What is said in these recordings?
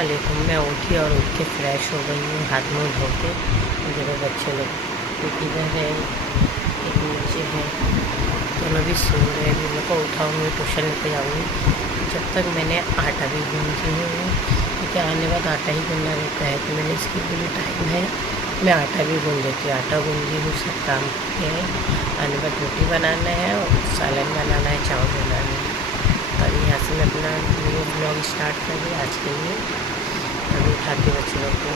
अस्सलामुअलैकुम। मैं उठी और उठ के फ्रेश हो गई हूँ, हाथ मुँह धो के। देखो बच्चे लोग एक इधर है, एक नीचे है, दोनों भी सो रहे हैं। दोनों को उठाऊँगी, ट्यूशन लेके जाऊँगी। जब तक मैंने आटा भी गूँथी हूँ, क्योंकि आने बाद आटा ही गूँधना रहता है, तो मैंने इसके लिए टाइम है, मैं आटा भी गूँध देती हूँ। आटा गूँधी हूँ, सब काम किए हैं। आने बाद रोटी बनाना है और सालन बनाना है, चावल बनाना है। तो अभी यहाँ से मैं अपना ब्लॉग स्टार्ट कर दिया आज के लिए। अभी उठाती हूँ बच्चे लोग को।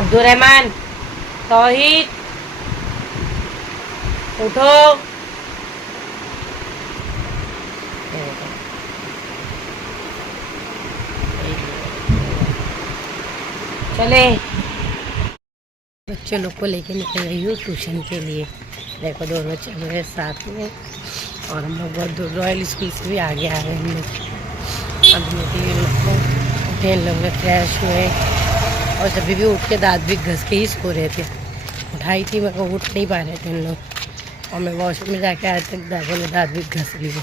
अब्दुर्रहमान, तौहीद, उठो। चले, बच्चे लोग को लेके निकल रही हूँ ट्यूशन के लिए। देखो दोनों चल रहे हैं साथ में, और हम लोग बहुत दूर रॉयल स्कूल से भी आगे आ गए हम लोग। अब निकले लोग को उठे, इन लोग फ्रेश हुए, और जब भी उठ के दाँत भी घस के ही सो रहे थे। उठाई थी मगर उठ नहीं पा रहे थे इन लोग, और मैं वॉशरूम में जाके आए तक दाँत भी घस लिए।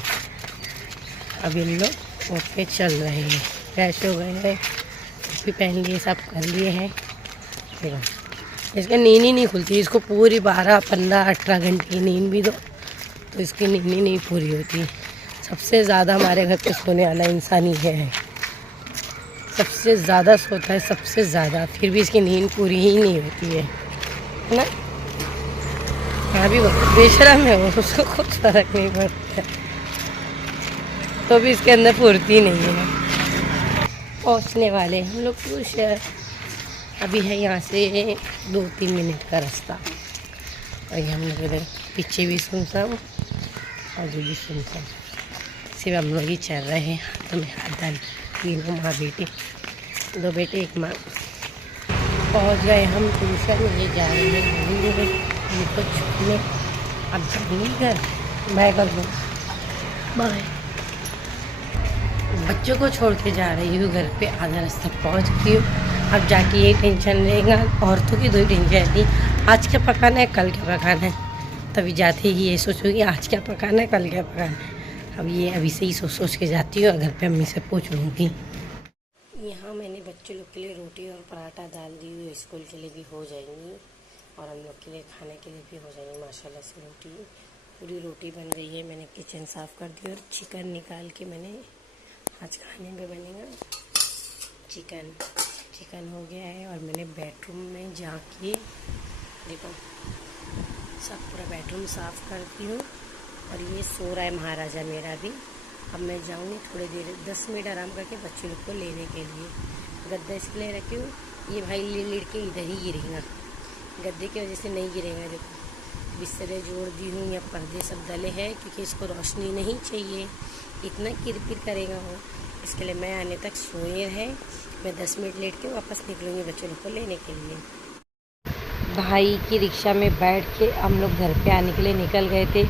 अब इन लोग उठ के चल रहे हैं, फ्रेश हो गए हैं, टोपी पहन लिए, सब कर लिए हैं। देखो इसकी नींद ही नहीं खुलती, इसको पूरी 12, 15, 18 घंटे की नींद भी दो तो इसकी नींद ही नहीं पूरी होती। सबसे ज़्यादा हमारे घर पे सोने वाला इंसान ही है, सबसे ज़्यादा सोता है, सबसे ज़्यादा, फिर भी इसकी नींद पूरी ही नहीं होती है ना। हाँ भी बेशरम है वो, उसको कुछ फ़र्क नहीं पड़ता, तो भी इसके अंदर फुर्ती नहीं है। पहुँचने वाले हम लोग खुश है। अभी है यहाँ से 2-3 मिनट का रास्ता, और हम लोग इधर पीछे भी सुनसान और जो भी सुनसान, सिर्फ हम लोग ही चल रहे हैं, हाथों में हाथ डाल, तीनों माँ बेटे, 2 बेटे 1 माँ। पहुँच गए हम ट्यूशन, ये जा रहे हैं उनको छूटने। अब जाएंगे घर, बाय कर दो, बाय। बच्चों को छोड़ के जा रही हूँ घर पे, आधा रास्ता पहुँच गई हूँ। अब जाके ये टेंशन रहेगा, औरतों की 2 टेंशन रहती, आज क्या पकाना है, कल क्या पकाना है। तभी जाते ही ये सोचूँगी आज क्या पकाना है, कल क्या पकाना है। अब ये अभी से ही सोच के जाती हूँ, घर पे अम्मी से पूछ लूँगी। यहाँ मैंने बच्चों लोग के लिए रोटी और पराठा डाल दी हुई, स्कूल के लिए भी हो जाएंगी और हम लोग के लिए खाने के लिए भी हो जाएंगी। माशाल्लाह से पूरी रोटी बन गई है। मैंने किचन साफ़ कर दी और चिकन निकाल के मैंने आज खाने में बनेगा चिकन हो गया है। और मैंने बेडरूम में जाके देखो सब पूरा बेडरूम साफ़ करती हूँ, और ये सो रहा है महाराजा मेरा भी। अब मैं जाऊँगी थोड़ी देर, 10 मिनट आराम करके बच्चों लोग को लेने के लिए। गद्दा इसके लिए रखी हूँ, ये भाई लेट के इधर ही गिरेगा, गद्दे की वजह से नहीं गिरेगा। देखो बिस्तरे जोड़ दी हूँ, या पर्दे सब डले हैं, क्योंकि इसको रोशनी नहीं चाहिए, इतना किरकिर करेगा वो। इसके लिए मैं आने तक सोए है। मैं 10 मिनट लेट के वापस निकलूँगी बच्चों लोग को लेने के लिए। भाई की रिक्शा में बैठ के हम लोग घर पे आने के लिए निकल गए थे।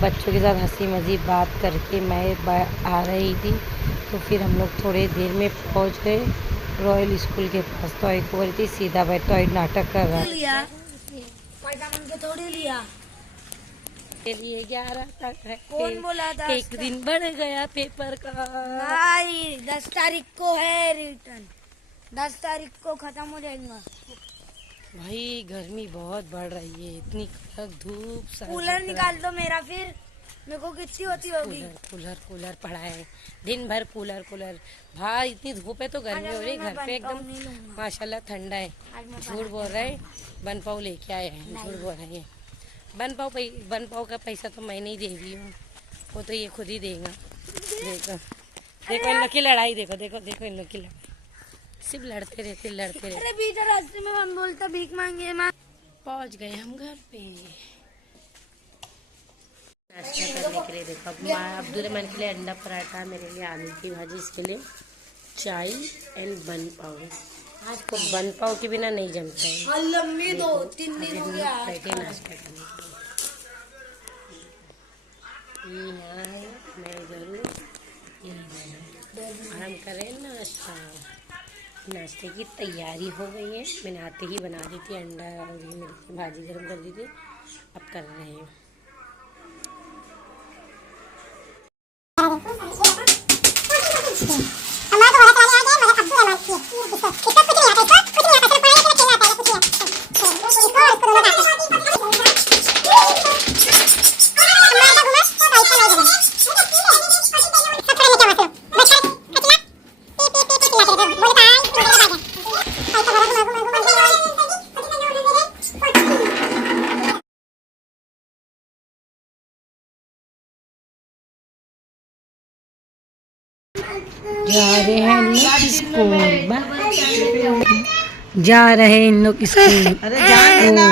बच्चों के साथ हंसी मज़ाक बात करके मैं आ रही थी, तो फिर हम लोग थोड़ी देर में पहुंच गए रॉयल स्कूल के पास। तो एक हो रही थी सीधा बैठ, तो एक नाटक कर रहा था। थोड़ी लिया के लिए 11 तक है, कौन बोला था? एक दिन बढ़ गया पेपर का। नहीं, 10 तारीख को है रिटर्न, 10 तारीख को खत्म हो जाएगा। भाई गर्मी बहुत बढ़ रही है, इतनी कड़क धूप। कूलर निकाल दो मेरा, फिर मेरे को कितनी होती होगी। कूलर पड़ा है, दिन भर कूलर। भाई इतनी धूप है तो गर्मी हो रही है। घर पे एकदम माशाल्लाह ठंडा है। झूठ बोल रहे हैं, बन पाव लेके आए हैं, झूठ बोल रहे हैं। बन पाव का पैसा तो मैं नहीं दे रही हूँ, वो तो ये खुद ही देगा। देखो इन लोग की लड़ाई, देखो इन लोग की लड़ाई, सिर्फ लड़ते रहते। अरे बीच रास्ते में हम बोलता भीख मांगे माँ। पहुँच गए हम घर पे नाश्ता करने के लिए। देखो अब्दुर्रहमान के लिए अंडा पराठा, मेरे लिए आलू की भाजी, इसके लिए चाय एंड बन पाव। आज तो बन पाव के बिना नहीं जमता है। लंबी 2-3 दिन हो गया बैठे नाश्ता करने के लिए। ये यहाँ है, मैं ज़रूर आराम करें। नाश्ते की तैयारी हो गई है, मैंने आते ही बना दी थी अंडा और ये मेरी भाजी गर्म कर दी थी, अब कर रहे हैं। हमारा तो लोग स्कूल। जा रहे हैं इन लोग स्कूल। अरे जान देना।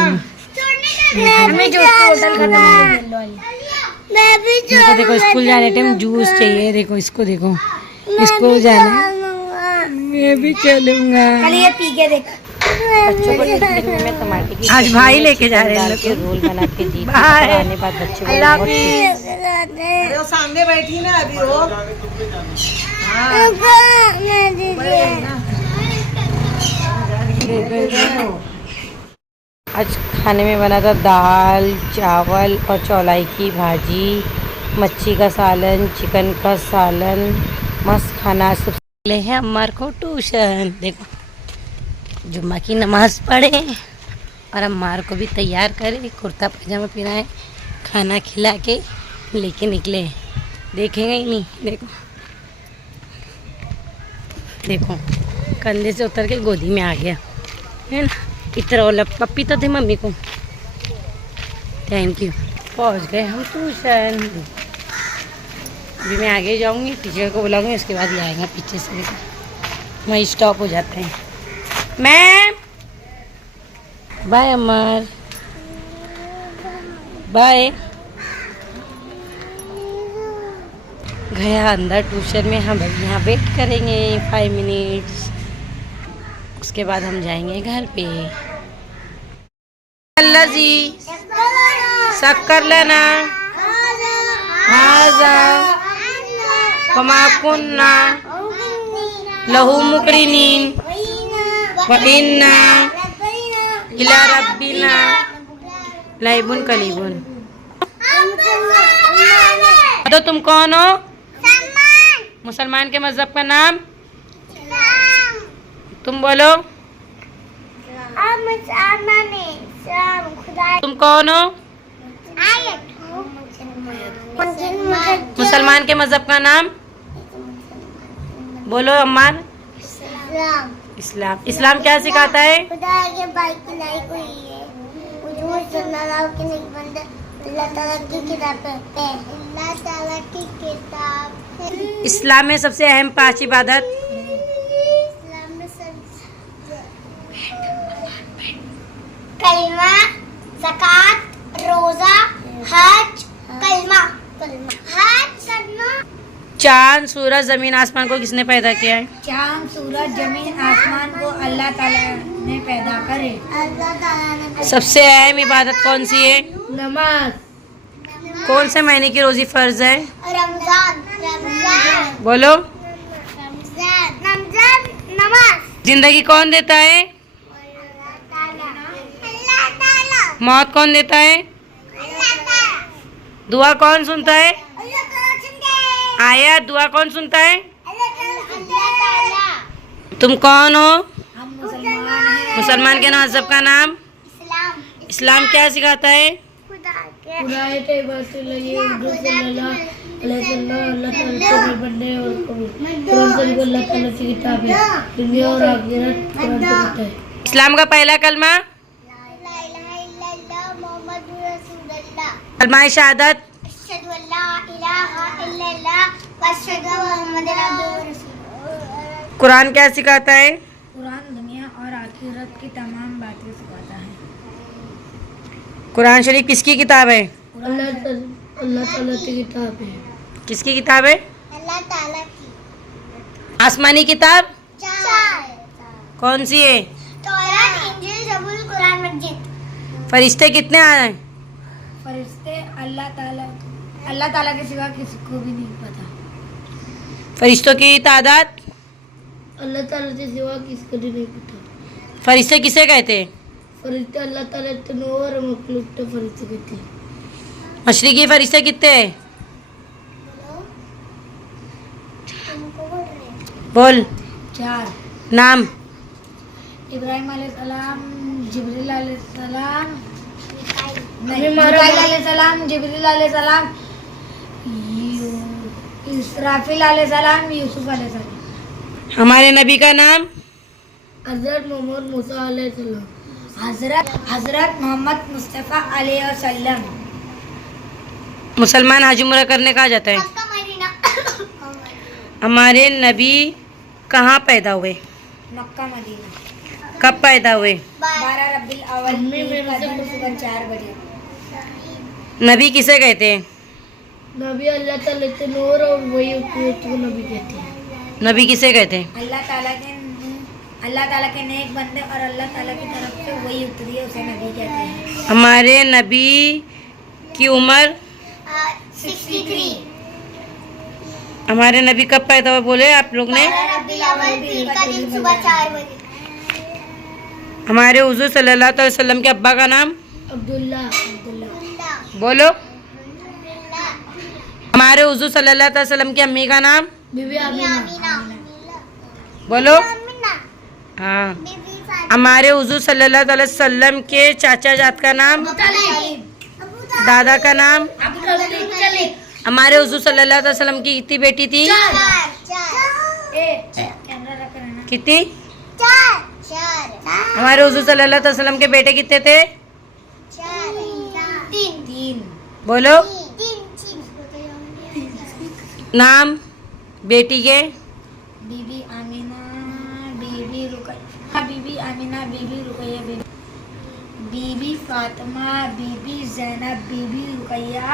हमें जो होटल खत्म हो गई देखो देखो स्कूल जाने टाइम जूस चाहिए। देखो इसको देखो, स्कूल जाना है। मैं भी चलूंगा। कल ये पी के देख। बच्चों को टिफिन में टमाटर की आज भाई लेके जा रहे हैं डाल के रोल बना के दी। बाय। आने बाद बच्चे को अल्लाह बहुत हाफिज़। अरे वो सामने बैठी ना अभी वो। हाँ। बड़े ना। आज खाने में बना था दाल चावल और चौलाई की भाजी, मच्छी का सालन, चिकन का सालन। मस्त खाना। सबसे ले हैं अम्मार को ट्यूशन। देखो जुम्मा की नमाज पढ़े और अम्मार को भी तैयार करे, कुर्ता पजामा पहनाए, खाना खिला के लेके निकले। देखेंगे ही नहीं। देखो देखो कंधे से उतर के गोदी में आ गया है ना। इतना वाला पप्पी तो थे मम्मी को। Thank you. पहुंच गए हम ट्यूशन। अभी मैं आगे जाऊंगी, टीचर को बुलाऊंगी, उसके बाद ये आएगा पीछे से। वहीं स्टॉप हो जाते हैं। मैम बाय अमर, बाय। गया अंदर ट्यूशन में। हम यहाँ वेट करेंगे 5 मिनट्स, उसके बाद हम जाएंगे घर पे। अल्लाह जी शक्कर लेना हाजा कमा कुन्ना लहू मुकरिनीन व इन्ना इला रब्बिना लाइबुन कलीबुन। तो तुम कौन हो? मुसलमान के मजहब का नाम तुम बोलो। तुम कौन हो? मुसलमान के मजहब का नाम बोलो अम्मान। इस्लाम। इस्लाम क्या सिखाता है? इस्लाम में सबसे अहम 5 इबादत। कलमा, ज़कात, रोजा, हज, कलमा, हज करना। चांद सूरज जमीन आसमान को किसने पैदा किया है? चांद सूरज जमीन आसमान को अल्लाह ताला ने पैदा करे। अल्लाह ताला ने। सबसे अहम इबादत कौन सी है? नमाज। कौन से महीने की रोजी फर्ज है? रमजान। रमजान बोलो। रमजान रमजान नमाज। जिंदगी कौन देता है? अल्लाह ताला। अल्लाह ताला। मौत कौन देता है? अल्लाह ताला। दुआ कौन सुनता है? अल्लाह ताला सुनता है। आया दुआ कौन सुनता है? अल्लाह ताला। तुम कौन हो? हम मुसलमान हैं। मुसलमान के मजहब का नाम? इस्लाम। इस्लाम क्या सिखाता है? खुदा के इस्लाम का पहला कलमा? कलमा शहादत। कुरान क्या सिखाता है? कुरान दुनिया और आखिरत की तमाम बातें सिखाता है। कुरान शरीफ किसकी किताब है? अल्लाह ताला की किताब है। किसकी किताब है? अल्लाह ताला की। आसमानी किताब 4 कौन सी है? तौरात, इंजील, ज़बूर, कुरान मजीद। फरिश्ते कितने आ रहे हैं? फरिश्ते अल्लाह ताला के सिवा किसी को भी नहीं पता। फरिश्तों की तादाद? अल्लाह ताला के सिवा किसी को नहीं पता। फरिश्ते किसे कहते हैं? फरिश्ते अल्लाह ताला के नूर मखलूक के फरिश्ते कहते हैं। मशरिकी फरिश्ते कितने हैं? बोल 4 नाम। इब्राहिम अलैहिस्सलाम, जिब्रील अलैहिस्सलाम, मिकाईल अलैहिस्सलाम, जिब्रील अलैहिस्सलाम, इसराफील अलैहिस्सलाम, यूसुफ अलैहिस्सलाम। हमारे नबी का नाम? हज़रत मोहम्मद मूसा अलैहिस्सलाम। हज़रत मोहम्मद मुस्तफ़ा अलैहिस्सलाम। मुसलमान हज उम्रा करने कहाँ जाता है? हमारे नबी कहाँ पैदा हुए? Mecca Medina. कब पैदा हुए? 12 रबीउल अव्वल का दिन सुबह 4 बजे। नबी किसे कहते हैं? नबी अल्लाह ताला के नूर और वही उसको नबी कहते हैं। नबी किसे कहते हैं? अल्लाह ताला के नेक बंदे और अल्लाह ताला की तरफ से वही उतरी है उसे नबी कहते हैं। हमारे नबी की उम्र 63। हमारे नबी कब पैदा हुए बोले आप लोग ने? रबीउल अव्वल का दिन सुबह 4 बजे। हमारे हुजूर सल्लल्लाहु अलैहि वसल्लम के अब्बा का नाम? अब्दुल्ला। बोलो। हमारे हुजूर सल्लल्लाहु अलैहि वसल्लम की अम्मी का नाम? बीबी आमीना। बोलो। हाँ। हमारे हुजूर सल्लल्लाहु अलैहि वसल्लम के चाचा जात का नाम? दादा का नाम? हमारे हुजूर सल्लल्लाहु अलैहि वसल्लम की कितनी बेटी थी? कितनी? हमारे हुजूर सल्लल्लाहु अलैहि वसल्लम के बेटे कितने थे? 3। बोलो। नाम बेटी के? बीबी आमीना, बीबी रुकैया, बीबी आमीना, बीबी रुकैया, बीबी फातिमा, बीबी जैनब, बीबी रुकैया,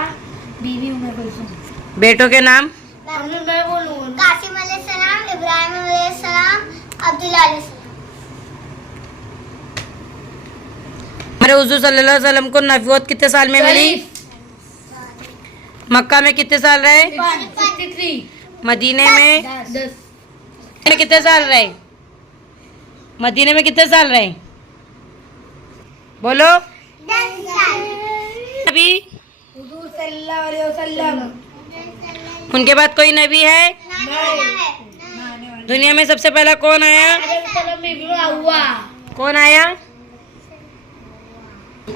बीबी उम्मे कुलसूम। बेटों के नाम? मैं बोलूँगा। कासिम अलैहिस्सलाम, इब्राहिम अलैहिस्सलाम, अब्दुल्लाह अलैहिस्सलाम। हमारे हुजूर सल्लल्लाहु अलैहि वसल्लम को नबूवत कितने साल में मिली? मक्का में कितने साल रहे? 63। मदीने में? 10। कितने साल रहे? मदीने में कितने साल रहे? बोलो। 10 साल। नबी हुजूर सल्लल्लाहु अलैहि वसल्लम। उनके बाद कोई नबी है? दुनिया में सबसे पहला कौन आया? कौन आया?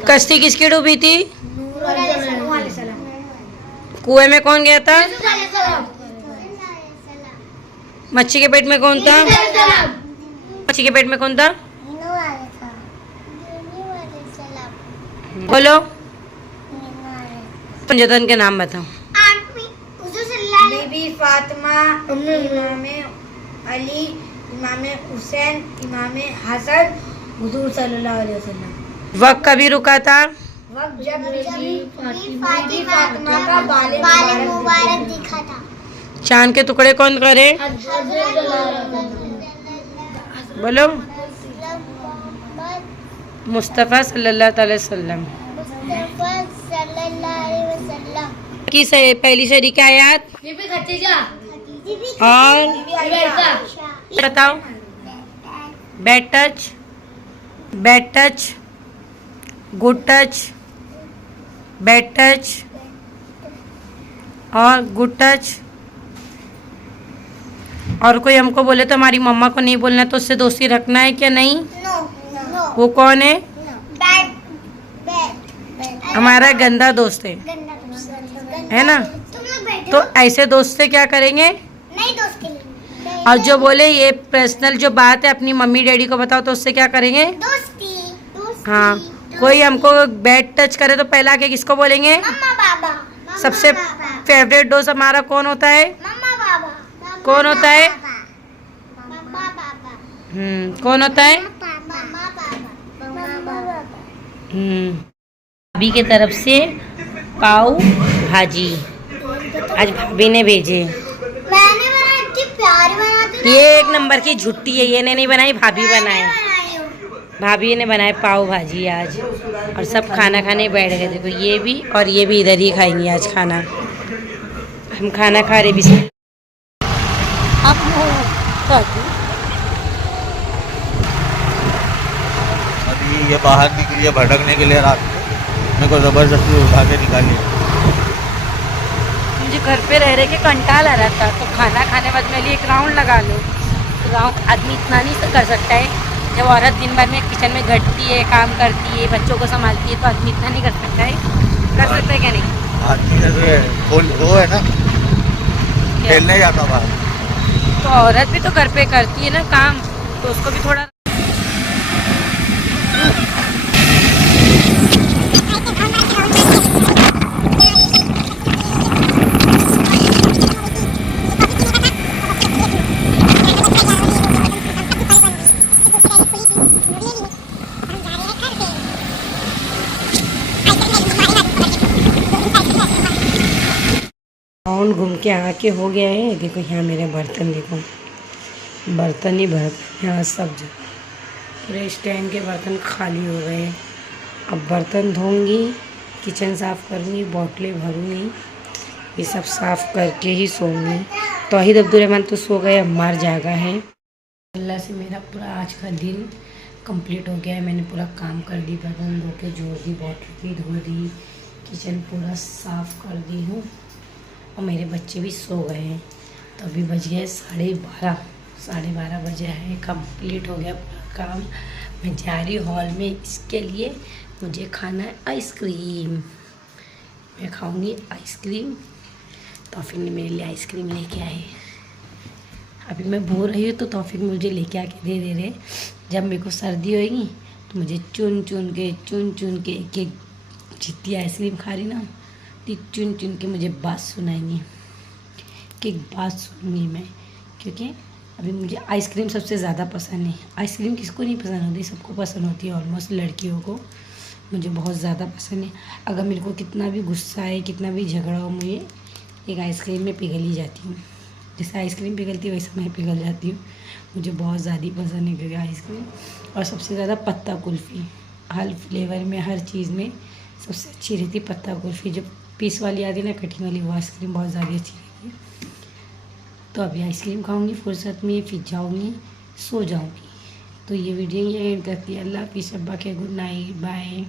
कश्ती किसकी डूबी थी? कुएं में कौन गया था? मच्छी के पेट में कौन था? मच्छी के पेट में कौन था? बोलो। पंजतन के नाम बताओ। बीबी फातिमा, इमाम अली, इमाम हुसैन, इमाम हसन, हुजूर सल्लल्लाहु अलैहि वसल्लम। वक्त कभी रुका था? वक्त जब बीबी फातिमा का बाल मुबारक दिखा था। चांद के टुकड़े कौन करे? बोलो। मुस्तफ़ा सल्लल्लाहु अलैहि वसल्लम की पहली शरी की आयत? बीबी खदीजा। और बताओ। Bad touch, bad touch, good touch, bad touch और गुड टच। और कोई हमको बोले तो हमारी मम्मा को नहीं बोलना, तो उससे दोस्ती रखना है क्या नहीं? नो। वो कौन है? बैड बैड हमारा गंदा दोस्त है ना? तुम लोग बैठे तो ऐसे दोस्त से क्या करेंगे? नहीं दोस्ती नहीं। और जो बोले ये पर्सनल जो बात है अपनी मम्मी डैडी को बताओ, तो उससे क्या करेंगे? दोस्ती। हाँ। कोई हमको बैड टच करे तो पहला आके किसको बोलेंगे? मम्मा बाबा। सबसे फेवरेट दोस्त हमारा कौन होता है? मम्मा बाबा। कौन होता है? मम्मा बाबा। कौन होता है? मम्मा बाबा। मम्मा बाबा। भाभी के तरफ से पाव भाजी आज भाभी ने भेजे। मैंने बनाई, इतनी प्यारी बनाती थी। ये एक नंबर की झुट्टी है, ये ने नहीं बनाई, भाभी बनाए। भाभी ने बनाए पाव भाजी आज, और सब खाना खाने बैठ गए। देखो ये भी और ये भी इधर ही खाएंगे आज खाना। हम खाना खा रहे भी। अभी ये बाहर निकली है भटकने के लिए, रात को मेरे को ज़बरदस्ती उठा के निकाली। मुझे घर पे रह रहे के कंटाल आ रहा था, तो खाना खाने बाद में एक राउंड लगा लो। राउंड आदमी इतना नहीं कर सकता है। जब औरत दिन भर में किचन में घटती है, काम करती है, बच्चों को संभालती है, तो आदमी इतना नहीं कर सकता है। कर सकता है क्या नहीं? आदमी जैसे वो है ना, खेलने जाता बाहर। तो औरत भी तो घर पे करती है ना काम, तो उसको भी थोड़ा के आके हो गया है। देखो यहाँ मेरे बर्तन, देखो बर्तन ही बर्तन, यहाँ सब जो पूरे स्टैंड के बर्तन खाली हो गए हैं। अब बर्तन धोऊंगी, किचन साफ़ करूँगी, बोतलें भरूँगी, ये सब साफ़ करके ही सोऊंगी। तौहीद अब्दुर्रहमान तो सो गए, अब मार जागा है। अल्लाह से मेरा पूरा आज का दिन कंप्लीट हो गया है। मैंने पूरा काम कर दी, बर्तन धो के जोड़ दी, बोतल भी धो दी, किचन पूरा साफ़ कर दी हूँ और मेरे बच्चे भी सो गए हैं। तो अभी बज गए 12:30 बज रहा है। कंप्लीट हो गया पूरा काम। मैं जा रही हॉल में, इसके लिए मुझे खाना है आइसक्रीम। मैं खाऊंगी आइसक्रीम। तौफीक ने मेरे लिए आइसक्रीम लेके आए। अभी मैं बोल रही हूँ तो तौफीक मुझे लेके आके दे रहे। जब मेरे को सर्दी होएगी तो मुझे चुन चुन के एक एक जितनी आइसक्रीम खा रही ना, तो चुन चुन के मुझे बात सुनाएंगी कि एक बात सुनूंगी मैं, क्योंकि अभी मुझे आइसक्रीम सबसे ज़्यादा पसंद है। आइसक्रीम किसको नहीं पसंद होती, सबको पसंद होती है, ऑलमोस्ट लड़कियों को। मुझे बहुत ज़्यादा पसंद है। अगर मेरे को कितना भी गुस्सा है, कितना भी झगड़ा हो, मुझे एक आइसक्रीम में पिघल ही जाती हूँ। जैसे आइसक्रीम पिघलती है वैसे मैं पिघल जाती हूँ। मुझे बहुत ज़्यादा पसंद है क्योंकि आइसक्रीम, और सबसे ज़्यादा पत्ता कुल्फ़ी। हर फ्लेवर में, हर चीज़ में सबसे अच्छी रहती पत्ता कुल्फ़ी। जो पीस वाली आती है ना, कटिंग वाली, वो आइसक्रीम बहुत ज़्यादा अच्छी रहती है। तो अभी आइसक्रीम खाऊंगी फुर्सत में, फिर जाऊंगी, सो जाऊंगी। तो ये वीडियो ये एंड करती है। अल्लाह हाफ़िज़। शब्बा के गुड नाइट, बाय।